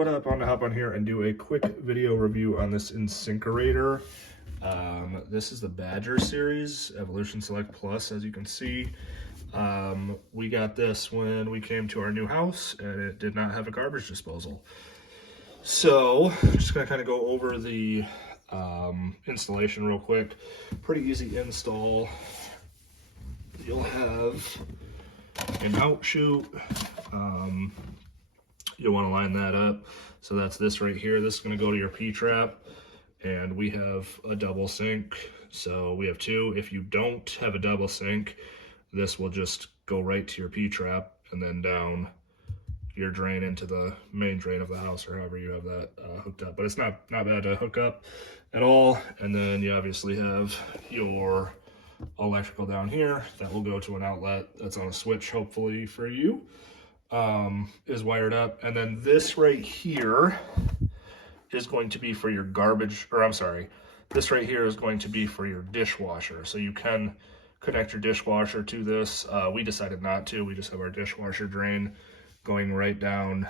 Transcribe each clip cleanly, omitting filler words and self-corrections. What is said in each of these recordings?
what up? I want to hop on here and do a quick video review on this InSinkErator. This is the Badger series, Evolution Select Plus, as you can see. We got this when we came to our new house and it did not have a garbage disposal. So, just gonna kind of go over the installation real quick. Pretty easy install. You'll have an out chute. You'll want to line that up. So that's this right here. This is going to go to your P-trap, and we have a double sink. So we have two. If you don't have a double sink, this will just go right to your P-trap and then down your drain into the main drain of the house, or however you have that hooked up. But it's not bad to hook up at all. And then you obviously have your electrical down here that will go to an outlet that's on a switch, hopefully for you, is wired up. And then this right here is going to be for your garbage, or I'm sorry, this right here is going to be for your dishwasher. So you can connect your dishwasher to this. We decided not to. We just have our dishwasher drain going right down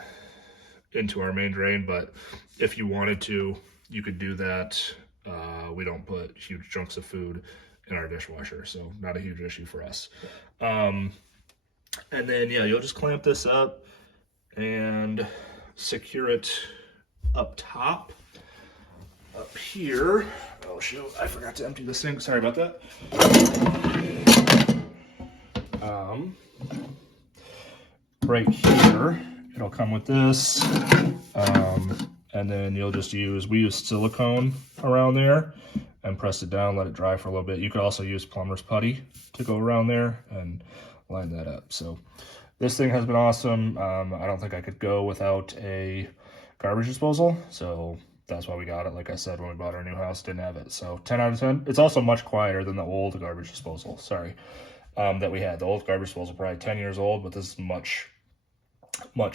into our main drain, but if you wanted to, you could do that. We don't put huge chunks of food in our dishwasher, so not a huge issue for us. And then, yeah, you'll just clamp this up and secure it up top. Up here, oh shoot, I forgot to empty the sink, sorry about that. Right here, it'll come with this, and then you'll just we use silicone around there and press it down, let it dry for a little bit. You could also use plumber's putty to go around there and line that up. So this thing has been awesome. I don't think I could go without a garbage disposal, so that's why we got it. Like I said, when we bought our new house, didn't have it. So 10 out of 10. It's also much quieter than the old garbage disposal, that we had. The old garbage disposal probably 10 years old, but this is much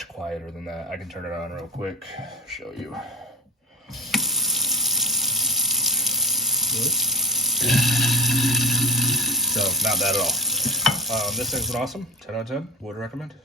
quieter than that. I can turn it on real quick, show you. So not bad at all. This thing's been awesome. 10 out of 10. Would recommend.